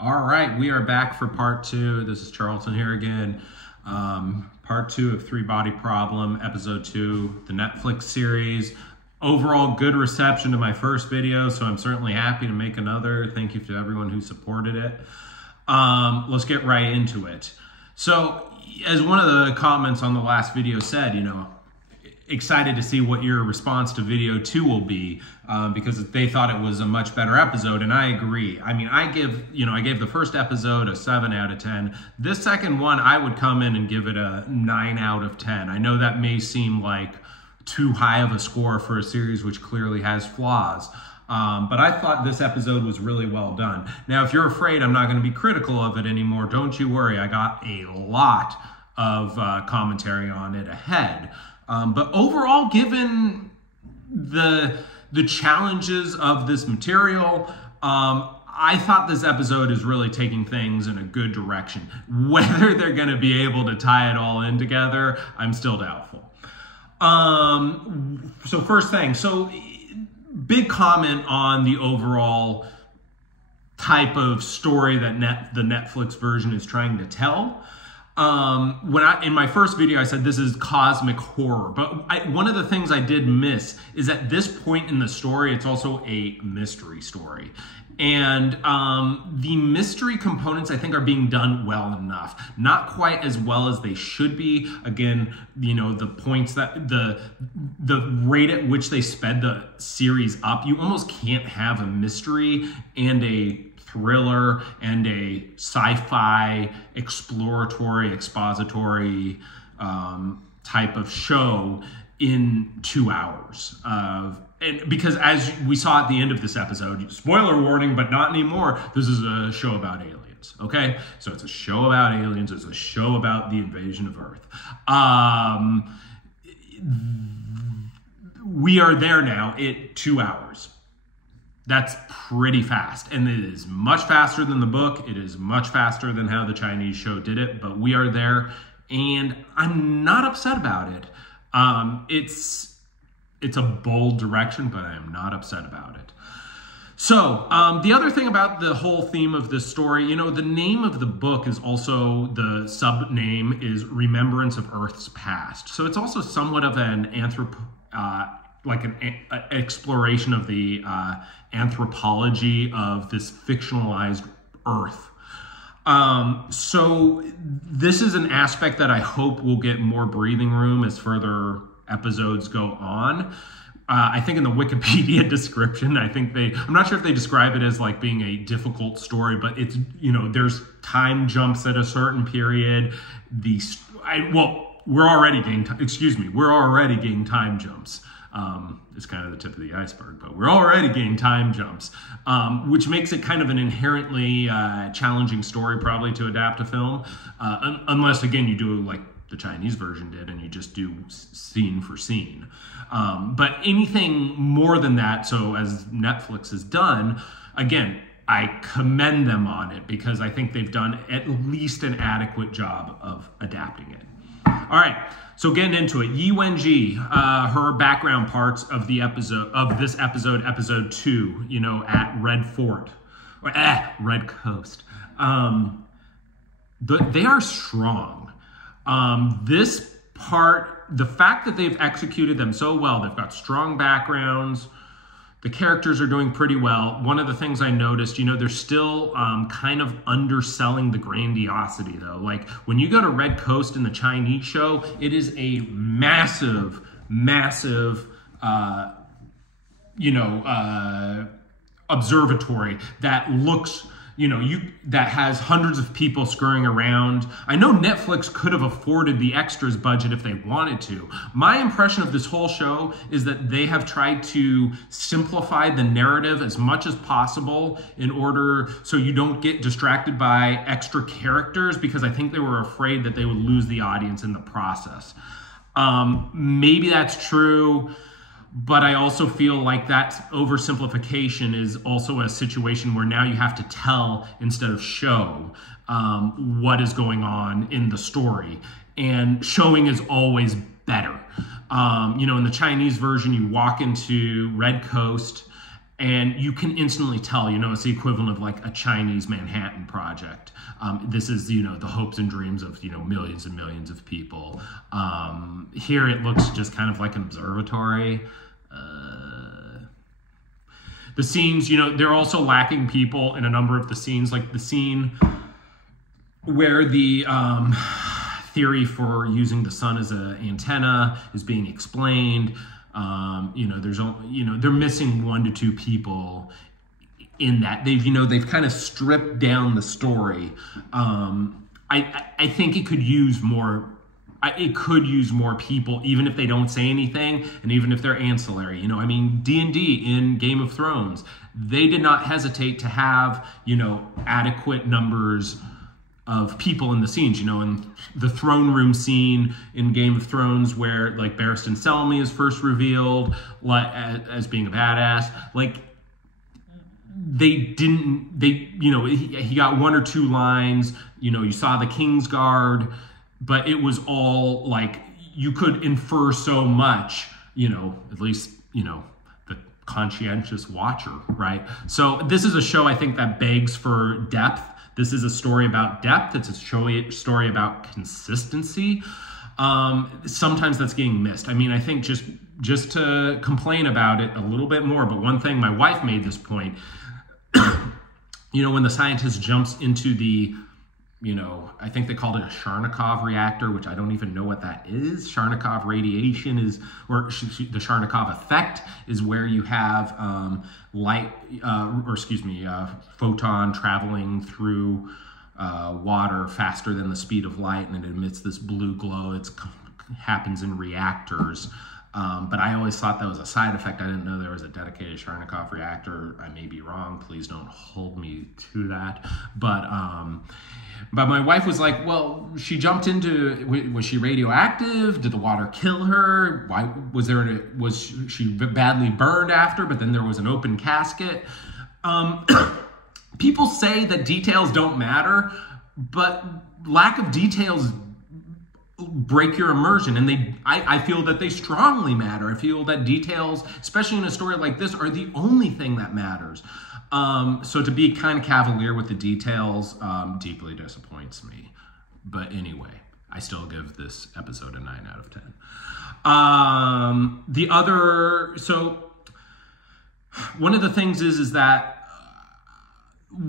All right, we are back for part two. This is Charlton here again. Part two of Three Body Problem, episode 2, the Netflix series. Overall, good reception to my first video, so I'm certainly happy to make another. Thank you to everyone who supported it. Let's get right into it. So, as one of the comments on the last video said, excited to see what your response to video 2 will be, because they thought it was a much better episode, and I agree. I mean, I gave the first episode a 7 out of 10. This second one, I would come in and give it a 9 out of 10. I know that may seem like too high of a score for a series which clearly has flaws, but I thought this episode was really well done. Now, if you're afraid I'm not going to be critical of it anymore, don't you worry. I got a lot of commentary on it ahead. But overall, given the challenges of this material, I thought this episode is really taking things in a good direction. Whether they're going to be able to tie it all in together, I'm still doubtful. So first thing, big comment on the overall type of story that the Netflix version is trying to tell. In my first video, I said this is cosmic horror, but one of the things I did miss is at this point in the story, it's also a mystery story. And the mystery components, I think, are being done well enough. Not quite as well as they should be. Again, the points that the rate at which they sped the series up, you almost can't have a mystery and a thriller and a sci-fi exploratory expository type of show in 2 hours. And because as we saw at the end of this episode, spoiler warning, but not anymore, this is a show about aliens, okay? So it's a show about aliens, it's a show about the invasion of Earth. We are there now at 2 hours. That's pretty fast, and it is much faster than the book. It is much faster than how the Chinese show did it, but we are there, and I'm not upset about it. It's a bold direction, but I am not upset about it. So, the other thing about the whole theme of this story, the name of the book is also, the sub-name is Remembrance of Earth's Past. So it's also somewhat of an exploration of the anthropology of this fictionalized Earth. So this is an aspect that I hope will get more breathing room as further episodes go on. I think in the Wikipedia description, I'm not sure if they describe it as like being a difficult story, but it's, there's time jumps at a certain period. We're already getting time jumps. It's kind of the tip of the iceberg, but we're already getting time jumps, which makes it kind of an inherently challenging story probably to adapt to film, unless, again, you do like the Chinese version did and you just do scene for scene. But anything more than that, so as Netflix has done, again, I commend them on it because I think they've done at least an adequate job of adapting it. All right, so getting into it, Yi Wenji, her background parts of this episode, episode 2, at Red Fort, or Red Coast, they are strong. This part, the fact that they've executed them so well, they've got strong backgrounds, the characters are doing pretty well. One of the things I noticed, they're still kind of underselling the grandiosity, though. Like, when you go to Red Coast in the Chinese show, it is a massive, massive, observatory that looks, that has hundreds of people scurrying around. I know Netflix could have afforded the extras budget if they wanted to. My impression of this whole show is that they have tried to simplify the narrative as much as possible in order so you don't get distracted by extra characters, because I think they were afraid that they would lose the audience in the process. Maybe that's true. But I also feel like that oversimplification is also a situation where now you have to tell instead of show what is going on in the story. And showing is always better. In the Chinese version, you walk into Red Coast And you can instantly tell, it's the equivalent of like a Chinese Manhattan Project. This is, the hopes and dreams of, millions and millions of people. Here it looks just kind of like an observatory. The scenes, they're also lacking people in a number of the scenes, like the scene where the theory for using the sun as an antenna is being explained. They're missing 1 to 2 people in that. They've kind of stripped down the story. I think it could use more. It could use more people, even if they don't say anything, and even if they're ancillary. D&D in Game of Thrones, they did not hesitate to have, adequate numbers of people in the scenes, in the throne room scene in Game of Thrones where like Barristan Selmy is first revealed as being a badass. Like he got 1 or 2 lines, you saw the Kingsguard, but it was all like, you could infer so much, at least, the conscientious watcher, right? So this is a show I think that begs for depth. This is a story about depth. It's a story about consistency. Sometimes that's getting missed. I think just to complain about it a little bit more, but one thing my wife made this point, when the scientist jumps into the, I think they called it a Charnikov reactor, which I don't even know what that is. Charnikov radiation is, or the Charnikov effect is where you have photon traveling through water faster than the speed of light, and it emits this blue glow. It happens in reactors. But I always thought that was a side effect. I didn't know there was a dedicated Charnikov reactor. I may be wrong. Please don't hold me to that. But my wife was like, well, she jumped into, was she radioactive? Did the water kill her? Why was she badly burned after, but then there was an open casket? People say that details don't matter, but lack of details break your immersion, and I feel that they strongly matter. I feel that details, especially in a story like this, are the only thing that matters. So to be kind of cavalier with the details deeply disappoints me. But anyway, I still give this episode a 9 out of 10. So one of the things is that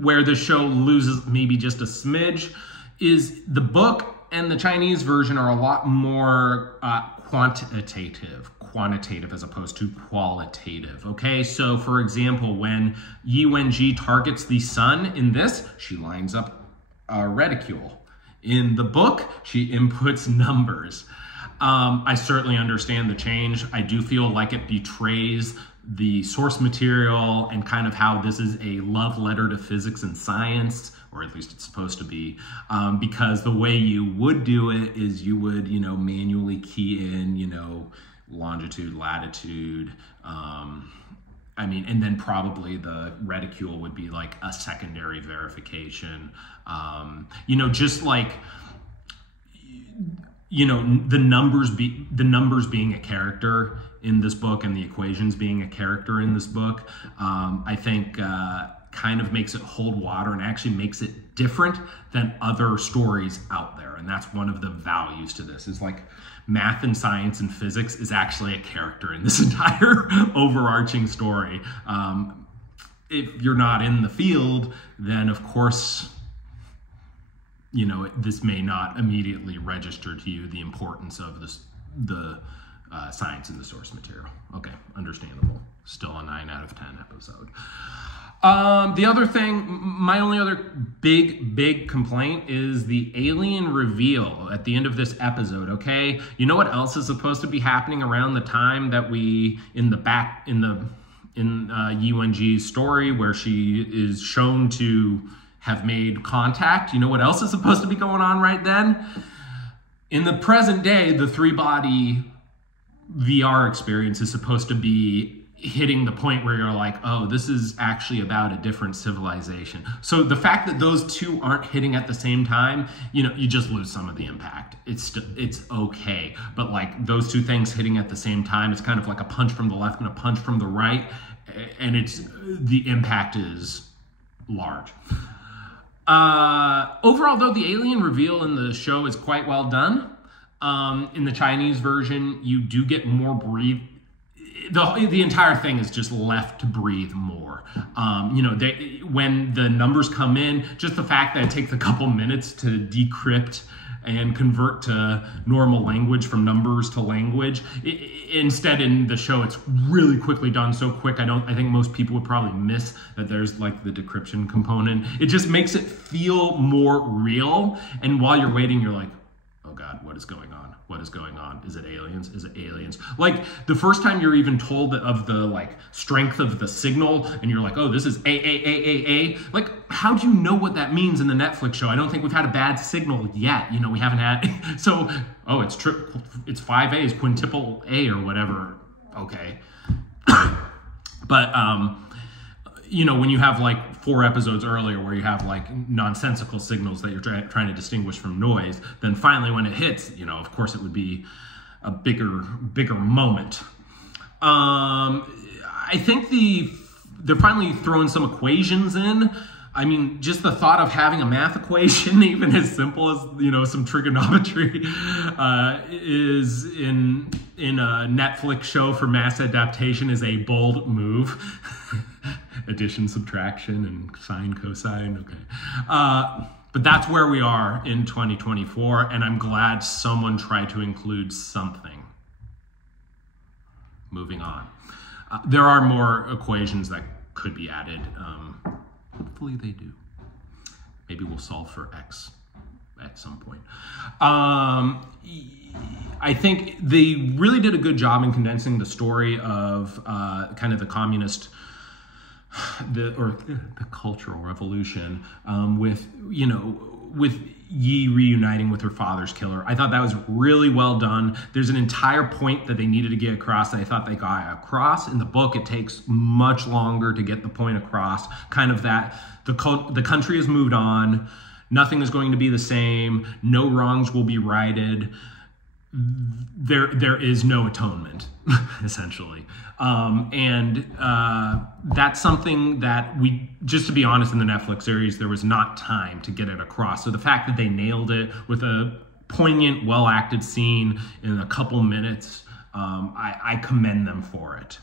where the show loses maybe just a smidge is the book and the Chinese version are a lot more quantitative as opposed to qualitative, okay? So for example, when Yi Wenji targets the sun in this, she lines up a reticule. In the book, she inputs numbers. I certainly understand the change. I do feel like it betrays the source material and kind of how this is a love letter to physics and science, or at least it's supposed to be, because the way you would do it is you would, manually key in, longitude, latitude, and then probably the reticule would be like a secondary verification, just like, the numbers being a character in this book and the equations being a character in this book, I think kind of makes it hold water and actually makes it different than other stories out there. And that's one of the values to this, is like math and science and physics is actually a character in this entire overarching story. If you're not in the field, then of course, this may not immediately register to you the importance of the science in the source material. Okay, understandable. Still a 9 out of 10 episode. The other thing, my only other big complaint is the alien reveal at the end of this episode, okay? You know what else is supposed to be happening around the time that in Yi Wenji's story where she is shown to have made contact? You know what else is supposed to be going on right then? In the present day, the 3-body VR experience is supposed to be hitting the point where you're like, oh, this is actually about a different civilization. So the fact that those two aren't hitting at the same time, you just lose some of the impact. It's okay. But like those two things hitting at the same time, it's kind of like a punch from the left and a punch from the right. and the impact is large. Overall, though, the alien reveal in the show is quite well done. In the Chinese version, you do get more breathe. The entire thing is just left to breathe more. When the numbers come in, just the fact that it takes a couple minutes to decrypt and convert to normal language from numbers to language. Instead, in the show, it's really quickly done, so quick. I think most people would probably miss that there's like the decryption component. It just makes it feel more real. And while you're waiting, you're like, oh God, what is going on? What is going on? Is it aliens? Is it aliens? Like the first time you're even told of the like strength of the signal and you're like, oh, this is A. Like, how do you know what that means in the Netflix show? I don't think we've had a bad signal yet. We haven't had, so, oh, it's 5 A's, quintuple A or whatever. Okay. But, when you have like 4 episodes earlier where you have like nonsensical signals that you're trying to distinguish from noise, then finally when it hits, of course it would be a bigger moment. I think they're finally throwing some equations in. I mean, just the thought of having a math equation, even as simple as, some trigonometry, is in a Netflix show for mass adaptation is a bold move. Addition, subtraction, and sine, cosine, okay. But that's where we are in 2024, and I'm glad someone tried to include something. Moving on. There are more equations that could be added. Hopefully they do. Maybe we'll solve for X at some point. I think they really did a good job in condensing the story of kind of the communist, the Cultural Revolution, with Yi reuniting with her father's killer. I thought that was really well done. There's an entire point that they needed to get across that I thought they got across. In the book, it takes much longer to get the point across. Kind of that the country has moved on. Nothing is going to be the same. No wrongs will be righted. There is no atonement, essentially. That's something that just to be honest, in the Netflix series, there was not time to get it across. So the fact that they nailed it with a poignant, well-acted scene in a couple minutes, I commend them for it.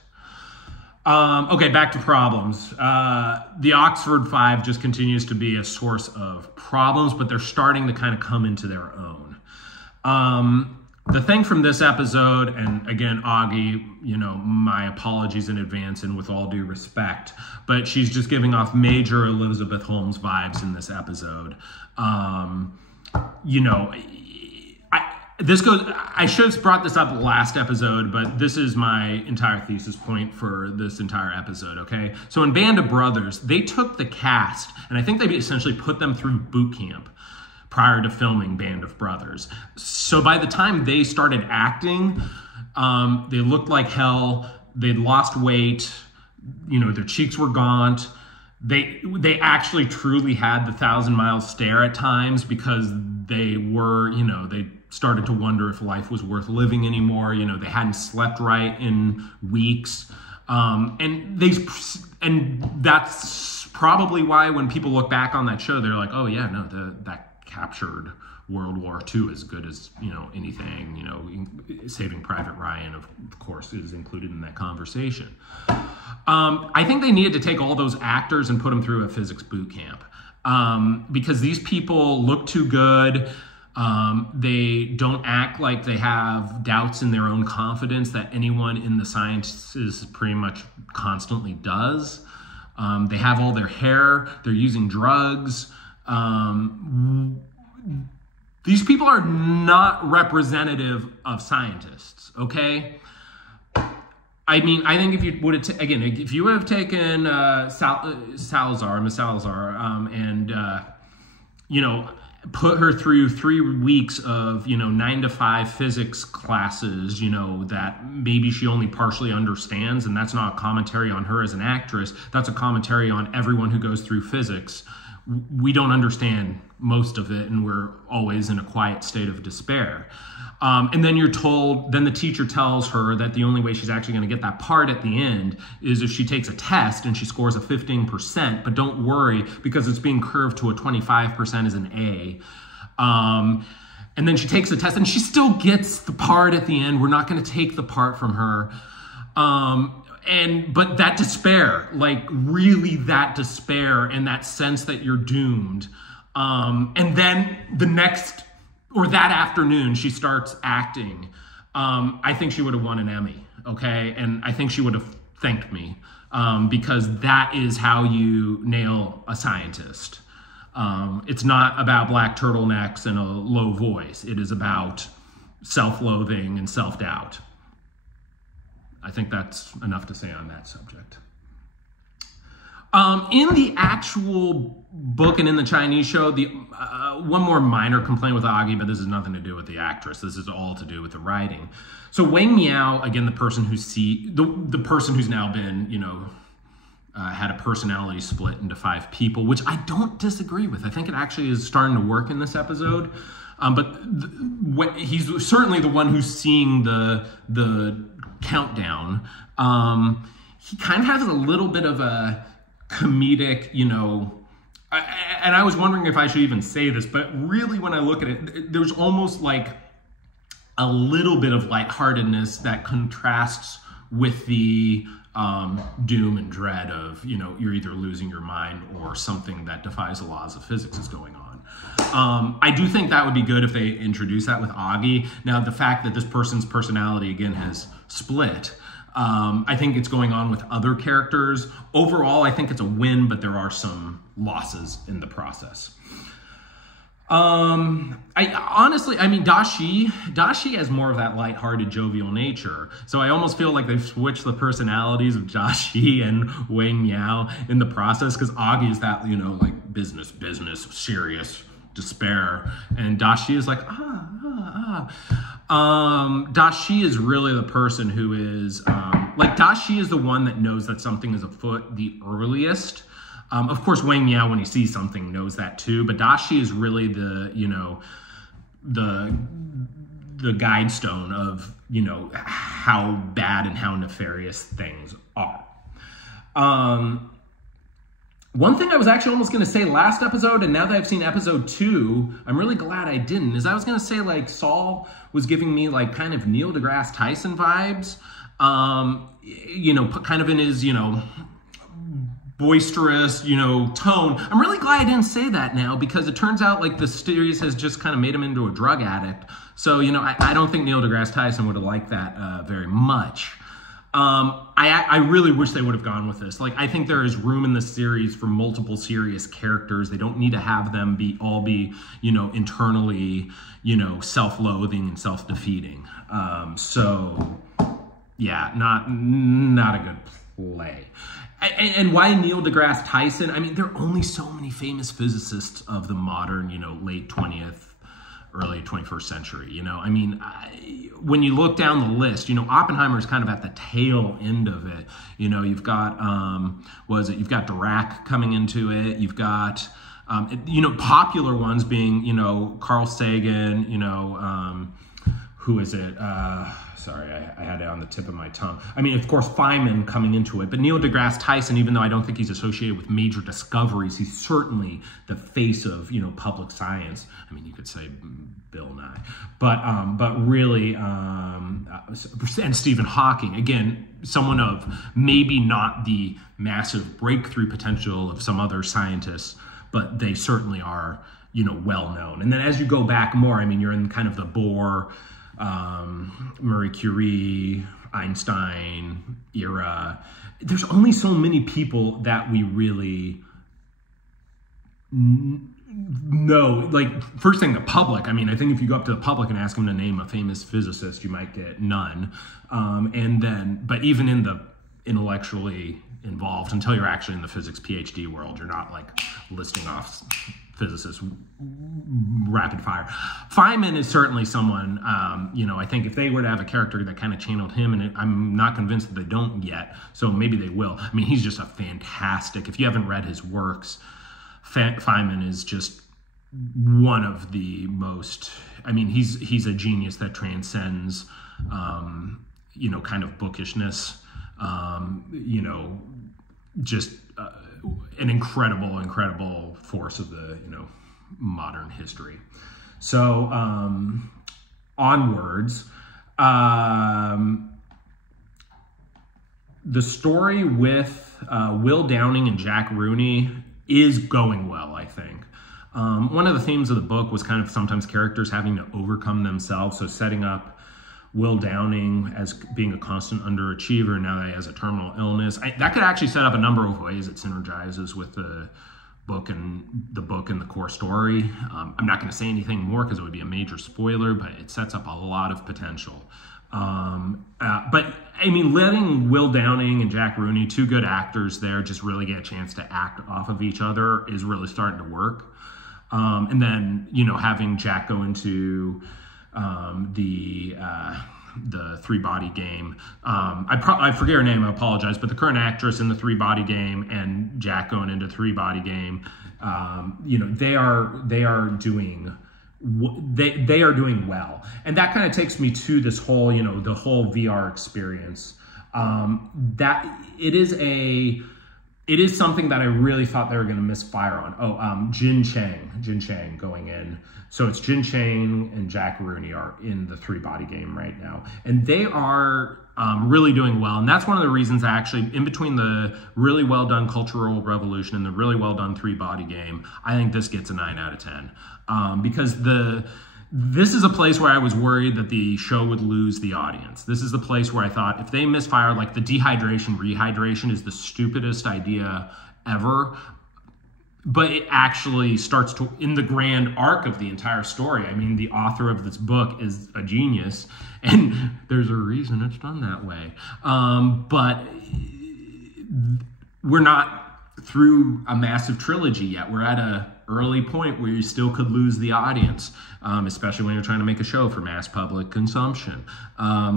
Okay, back to problems. The Oxford Five just continues to be a source of problems, but they're starting to kind of come into their own. The thing from this episode, and again, Augie, my apologies in advance and with all due respect, but she's just giving off major Elizabeth Holmes vibes in this episode. I should have brought this up last episode, but this is my entire thesis point for this entire episode, okay? So in Band of Brothers, they took the cast, and I think they essentially put them through boot camp prior to filming Band of Brothers. So by the time they started acting, they looked like hell. They'd lost weight. Their cheeks were gaunt. They actually truly had the 1,000-mile stare at times because they were, they started to wonder if life was worth living anymore. They hadn't slept right in weeks. And that's probably why when people look back on that show, they're like, oh yeah, no, that captured World War II as good as anything. Saving Private Ryan, of course, is included in that conversation. I think they needed to take all those actors and put them through a physics boot camp, because these people look too good. They don't act like they have doubts in their own confidence that anyone in the sciences pretty much constantly does. They have all their hair. They're using drugs. These people are not representative of scientists, okay? I mean, I think if you would have, if you would have taken Miss Salazar, and put her through 3 weeks of 9 to 5 physics classes, that maybe she only partially understands, and that's not a commentary on her as an actress. That's a commentary on everyone who goes through physics. we don't understand most of it, and we're always in a quiet state of despair. And then you're told, then the teacher tells her that the only way she's actually going to get that part at the end is if she takes a test and she scores a 15%, but don't worry because it's being curved to a 25% as an A. And then she takes the test and she still gets the part at the end. We're not going to take the part from her. But that despair, like really that despair and that sense that you're doomed. And then the next, or that afternoon, she starts acting. I think she would have won an Emmy, okay? And I think she would have thanked me because that is how you nail a scientist. It's not about black turtlenecks and a low voice. It is about self-loathing and self-doubt. I think that's enough to say on that subject. In the actual book and in the Chinese show, one more minor complaint with Auggie, but this has nothing to do with the actress. This is all to do with the writing. So Wang Miao, again, the person who's now been, had a personality split into 5 people, which I don't disagree with. I think it actually is starting to work in this episode. But he's certainly the one who's seeing the countdown. He kind of has a little bit of a comedic, and I was wondering if I should even say this, but really when I look at it, there's almost like a little bit of lightheartedness that contrasts with the doom and dread of, you're either losing your mind or something that defies the laws of physics is going on. I do think that would be good if they introduce that with Auggie. Now, the fact that this person's personality, again, has split, I think it's going on with other characters. Overall, I think it's a win, but there are some losses in the process. Dashi has more of that lighthearted, jovial nature. So I almost feel like they've switched the personalities of Dashi and Wang Miao in the process, because Auggie is that, like business, serious, despair. And Dashi is like, Dashi is really the person who is, Dashi is the one that knows that something is afoot the earliest. Of course, Wang Miao, when he sees something, knows that too. But Dashi is really the guide stone of, how bad and how nefarious things are. One thing I was actually almost going to say last episode, and now that I've seen episode 2, I'm really glad I didn't, is I was going to say, Saul was giving me, kind of Neil deGrasse Tyson vibes, kind of in his, boisterous, tone. I'm really glad I didn't say that now, because it turns out the series has just kind of made him into a drug addict. So, I don't think Neil deGrasse Tyson would have liked that very much. I really wish they would have gone with this. I think there is room in this series for multiple serious characters. They don't need to have them all be, internally, self-loathing and self-defeating. So, yeah, not a good play. And why Neil deGrasse Tyson? I mean, there are only so many famous physicists of the modern, late 20th, early 21st century. I mean, when you look down the list, Oppenheimer is kind of at the tail end of it. You've got, you've got Dirac coming into it. You've got, popular ones being, Carl Sagan, who is it? Sorry, I had it on the tip of my tongue. I mean, of course, Feynman coming into it, but Neil deGrasse Tyson, even though I don't think he's associated with major discoveries, he's certainly the face of, public science. I mean, you could say Bill Nye, but really, and Stephen Hawking, again, someone of maybe not the massive breakthrough potential of some other scientists, but they certainly are, well known. And then as you go back more, I mean, you're in kind of the Bohr, Marie Curie, Einstein era. There's only so many people that we really know. First thing, the public. I mean, I think if you go up to the public and ask them to name a famous physicist, you might get none. But even in the intellectually involved, until you're actually in the physics PhD world, you're not listing off physicists rapid fire. Feynman is certainly someone, I think if they were to have a character that kind of channeled him, and I'm not convinced that they don't yet, so maybe they will. I mean, he's just a fantastic, if you haven't read his works, Feynman is just one of the most, I mean, he's a genius that transcends, you know, kind of bookishness, you know, just an incredible force of the, you know, modern history. So onwards, the story with Will Downing and Jack Rooney is going well, I think. One of the themes of the book was kind of sometimes characters having to overcome themselves. So setting up Will Downing as being a constant underachiever now that he has a terminal illness. That could actually set up a number of ways it synergizes with the book and the core story. I'm not going to say anything more because it would be a major spoiler, but it sets up a lot of potential. But I mean, letting Will Downing and Jack Rooney, two good actors there, just really get a chance to act off of each other is really starting to work. And then, you know, having Jack go into the Three Body Game. I forget her name, I apologize, but the current actress in the Three Body Game and Jack going into Three Body Game, you know, they are doing well. And that kind of takes me to this whole, you know, the whole VR experience. That it is something that I really thought they were going to misfire on. Jin Chang going in. So it's Jin Chang and Jack Rooney are in the Three Body Game right now. And they are really doing well. And that's one of the reasons actually, in between the really well done Cultural Revolution and the really well done Three Body Game, I think this gets a 9 out of 10. Because this is a place where I was worried that the show would lose the audience. This is the place where I thought if they misfire, like the rehydration is the stupidest idea ever. But it actually starts to, in the grand arc of the entire story. I mean, the author of this book is a genius, and there's a reason it's done that way. But we're not through a massive trilogy yet. We're at a early point where you still could lose the audience, especially when you're trying to make a show for mass public consumption.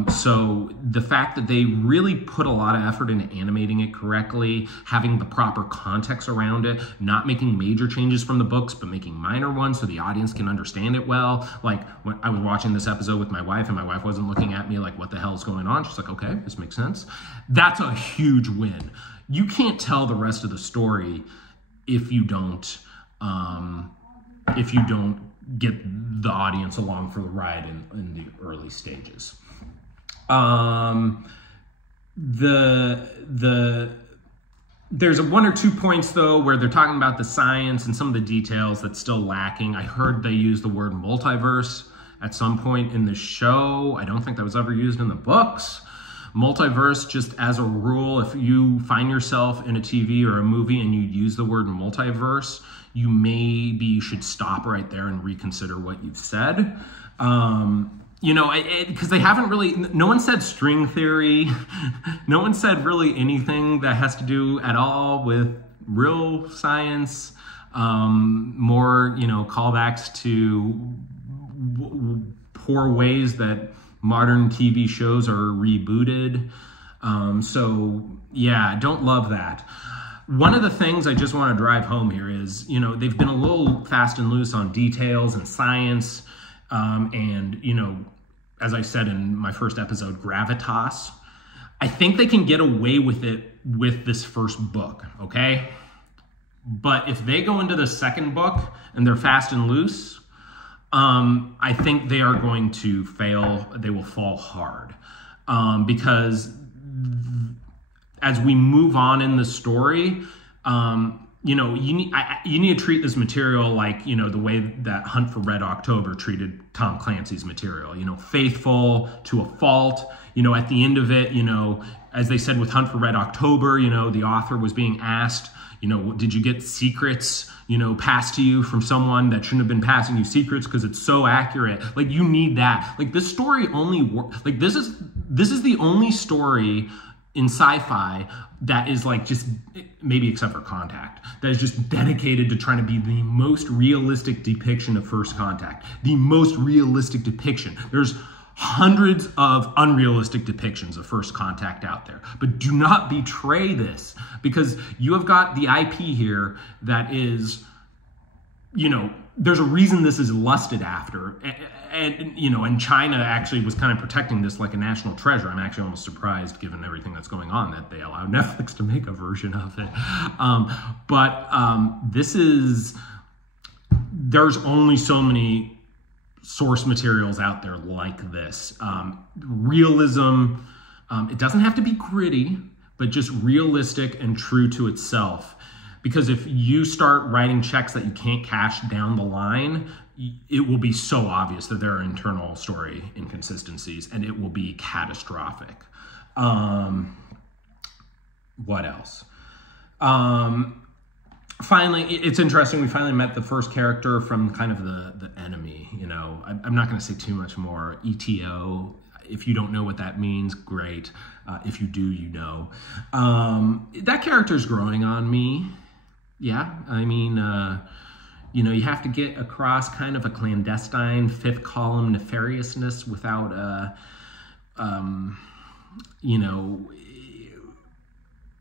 So the fact that they really put a lot of effort into animating it correctly, having the proper context around it, not making major changes from the books, but making minor ones so the audience can understand it well. Like when I was watching this episode with my wife and my wife wasn't looking at me like, what the hell's going on? She's like, okay, this makes sense. That's a huge win. You can't tell the rest of the story if you don't get the audience along for the ride in the early stages. There's one or two points though where they're talking about the science and some of the details that's still lacking. I heard they use the word multiverse at some point in the show. I don't think that was ever used in the books. Multiverse, just as a rule, if you find yourself in a TV or a movie and you use the word multiverse, you maybe should stop right there and reconsider what you've said. You know, because they haven't really, no one said string theory. No one said really anything that has to do at all with real science. More, you know, callbacks to poor ways that modern TV shows are rebooted. So yeah, don't love that. One of the things I just want to drive home here is, you know, they've been a little fast and loose on details and science. And, you know, as I said in my first episode, gravitas. I think they can get away with it with this first book, okay? But if they go into the second book and they're fast and loose, I think they are going to fail. They will fall hard because as we move on in the story, you know, you need to treat this material like, you know, the way that Hunt for Red October treated Tom Clancy's material, you know, faithful to a fault. You know, at the end of it, you know, as they said with Hunt for Red October, you know, the author was being asked, you know, did you get secrets, you know, passed to you from someone that shouldn't have been passing you secrets because it's so accurate? Like, you need that. Like, this story only works. Like, this is the only story in sci-fi that is like just, maybe except for Contact, that is just dedicated to trying to be the most realistic depiction of First Contact. The most realistic depiction. There's hundreds of unrealistic depictions of First Contact out there, but do not betray this, because you have got the IP here that is there's a reason this is lusted after. And China actually was kind of protecting this like a national treasure. I'm actually almost surprised, given everything that's going on, that they allowed Netflix to make a version of it. There's only so many source materials out there like this. Realism, it doesn't have to be gritty, but just realistic and true to itself. Because if you start writing checks that you can't cash down the line, it will be so obvious that there are internal story inconsistencies, and it will be catastrophic. What else? Finally, it's interesting. We finally met the first character from kind of the enemy. I'm not going to say too much more. ETO. If you don't know what that means, great. If you do, you know. That character's growing on me. Yeah, I mean, you have to get across kind of a clandestine fifth column nefariousness without,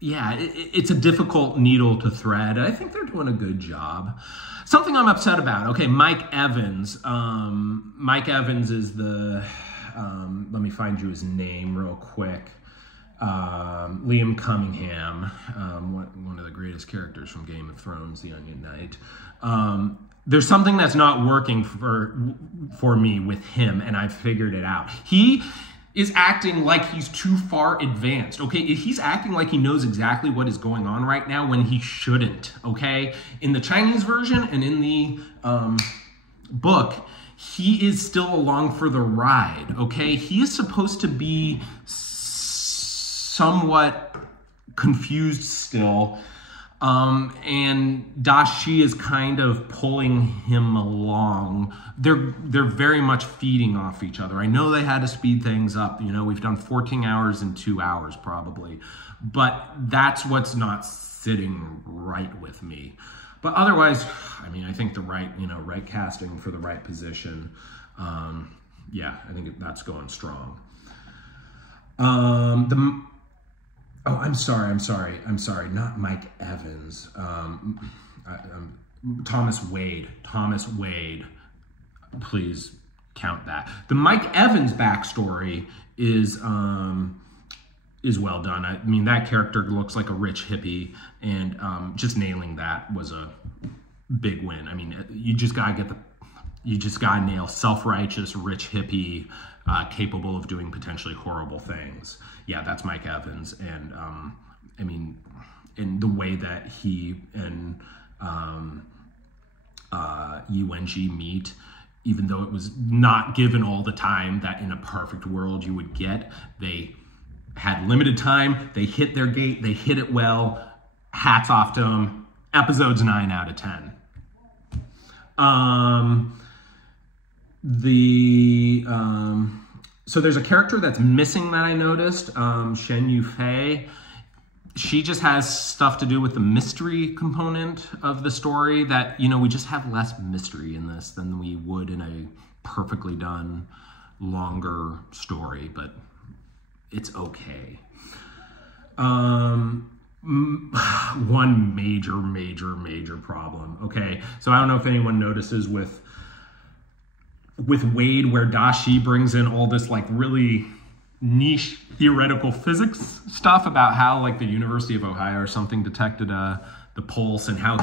it's a difficult needle to thread. I think they're doing a good job. Something I'm upset about. Okay, Mike Evans. Mike Evans is the, let me find you his name real quick. Liam Cunningham, one of the greatest characters from Game of Thrones, The Onion Knight. There's something that's not working for me with him, and I've figured it out. He is acting like he's too far advanced, okay? He's acting like he knows exactly what is going on right now when he shouldn't, okay? In the Chinese version and in the book, he is still along for the ride, okay? He is supposed to be somewhat confused still, and Da Shi is kind of pulling him along. They're very much feeding off each other. I know they had to speed things up. We've done 14 hours in 2 hours probably, but that's what's not sitting right with me. But otherwise, I mean, I think the right casting for the right position. Yeah, I think that's going strong. I'm sorry. Not Mike Evans. Thomas Wade. Please count that. The Mike Evans backstory is well done. I mean, that character looks like a rich hippie, and just nailing that was a big win. I mean, you just gotta nail self-righteous, rich hippie, capable of doing potentially horrible things. Yeah, that's Mike Evans. And I mean, in the way that he and UNG meet, even though it was not given all the time that in a perfect world you would get, they had limited time, they hit their gate, they hit it well. Hats off to them. Episodes 9 out of 10. So there's a character that's missing that I noticed, Shen Yufei. She just has stuff to do with the mystery component of the story that, we just have less mystery in this than we would in a perfectly done, longer story, but it's okay. One major problem. Okay, so I don't know if anyone notices with Wade, where Da Shi brings in all this like really niche theoretical physics stuff about how like the University of Ohio or something detected the pulse, and how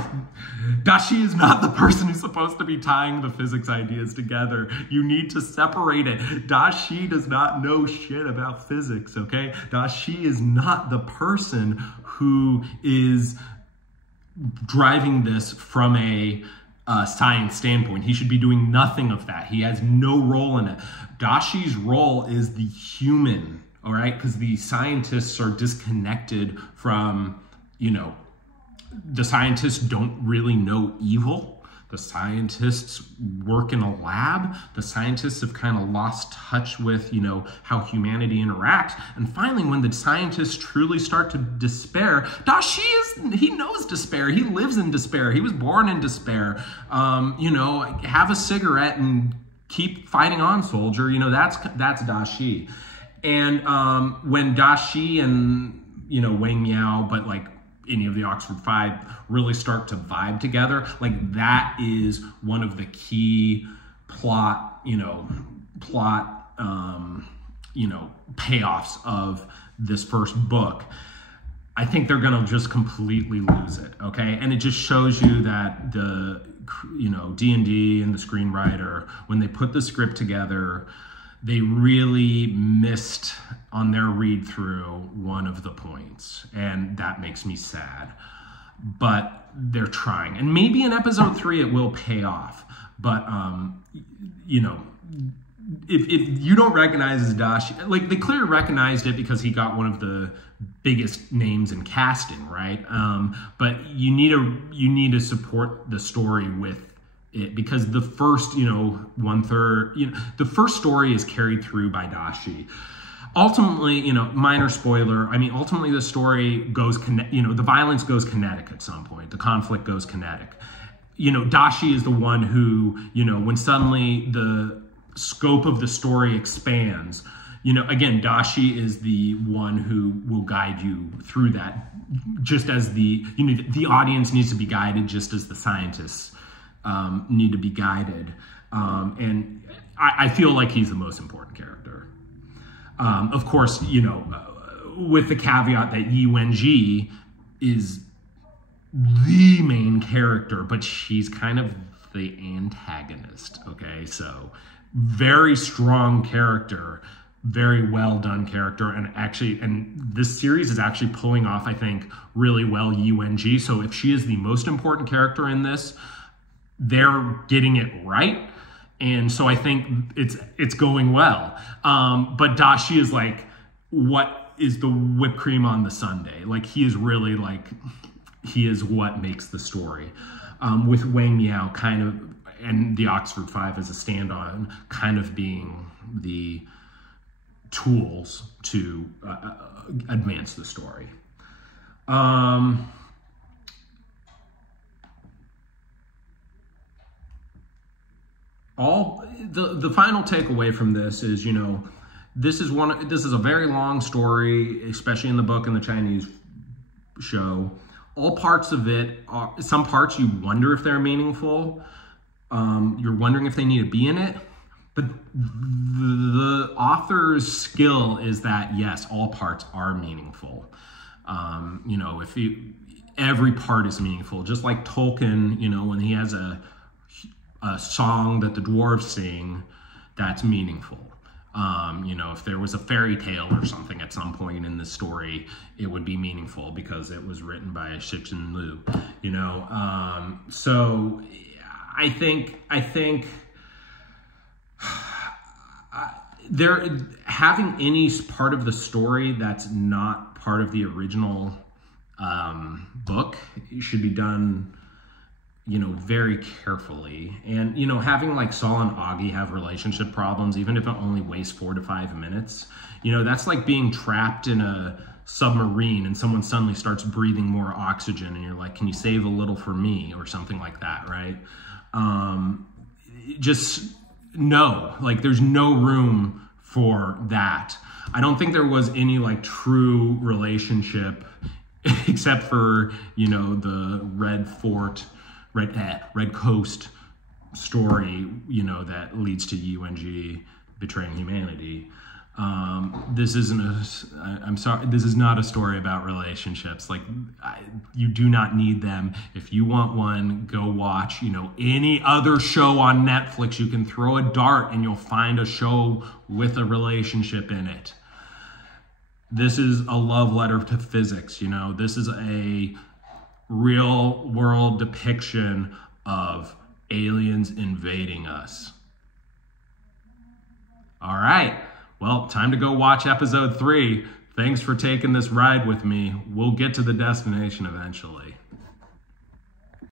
Da Shi is not the person who's supposed to be tying the physics ideas together. You need to separate it. Da Shi does not know shit about physics, okay? Da Shi is not the person who is driving this from a science standpoint. He should be doing nothing of that. He has no role in it. Da Shi's role is the human, all right? Because the scientists are disconnected from, the scientists don't really know evil. The scientists work in a lab. The scientists have kind of lost touch with, how humanity interacts. And finally, when the scientists truly start to despair, Da Shi he knows despair. He lives in despair. He was born in despair. Have a cigarette and keep fighting on, soldier. That's Da Shi. And when Da Shi and, Wang Miao, but like any of the Oxford Five really start to vibe together. Like that is one of the key plot, payoffs of this first book. I think they're gonna just completely lose it, okay? And it just shows you that the, D&D and the screenwriter, when they put the script together, they really missed on their read through one of the points, and that makes me sad. But they're trying, and maybe in episode 3 it will pay off. But if you don't recognize Dashi, like they clearly recognized it because he got one of the biggest names in casting, right? But you need to support the story with it, because the first, the first story is carried through by Dashi. Ultimately, minor spoiler, ultimately the story goes, the violence goes kinetic at some point. The conflict goes kinetic. Dashi is the one who, when suddenly the scope of the story expands, again, Dashi is the one who will guide you through that, just as the audience needs to be guided, just as the scientists need to be guided. And I feel like he's the most important character. Of course, with the caveat that Yi Wenji is the main character, but she's kind of the antagonist, okay? So very strong character, very well done character, and this series is actually pulling off, I think, really well Yi Wenji. So if she is the most important character in this, they're getting it right. And so I think it's going well. But Dashi is like, what is the whipped cream on the sundae? Like, he is really like, he is what makes the story. With Wang Miao kind of, and the Oxford Five as a stand-on, kind of being the tools to advance the story. The final takeaway from this is, this is a very long story, especially in the book and the Chinese show. All parts of it are, some parts you wonder if they're meaningful. You're wondering if they need to be in it. But the author's skill is that, yes, all parts are meaningful. Every part is meaningful. Just like Tolkien, when he has a song that the dwarves sing, that's meaningful. If there was a fairy tale or something at some point in the story, it would be meaningful because it was written by Cixin Liu. So I think having any part of the story that's not part of the original book should be done very carefully. And having like Saul and Augie have relationship problems, even if it only wastes 4 to 5 minutes, that's like being trapped in a submarine and someone suddenly starts breathing more oxygen and you're like, can you save a little for me, or something like that, right? Just no, like there's no room for that. I don't think there was any like true relationship except for, the Red Coast story, that leads to Yi Wenji betraying humanity. This is not a story about relationships. Like, you do not need them. If you want one, go watch, any other show on Netflix. You can throw a dart and you'll find a show with a relationship in it. This is a love letter to physics, This is a real world depiction of aliens invading us. All right. Well, time to go watch episode 3. Thanks for taking this ride with me. We'll get to the destination eventually.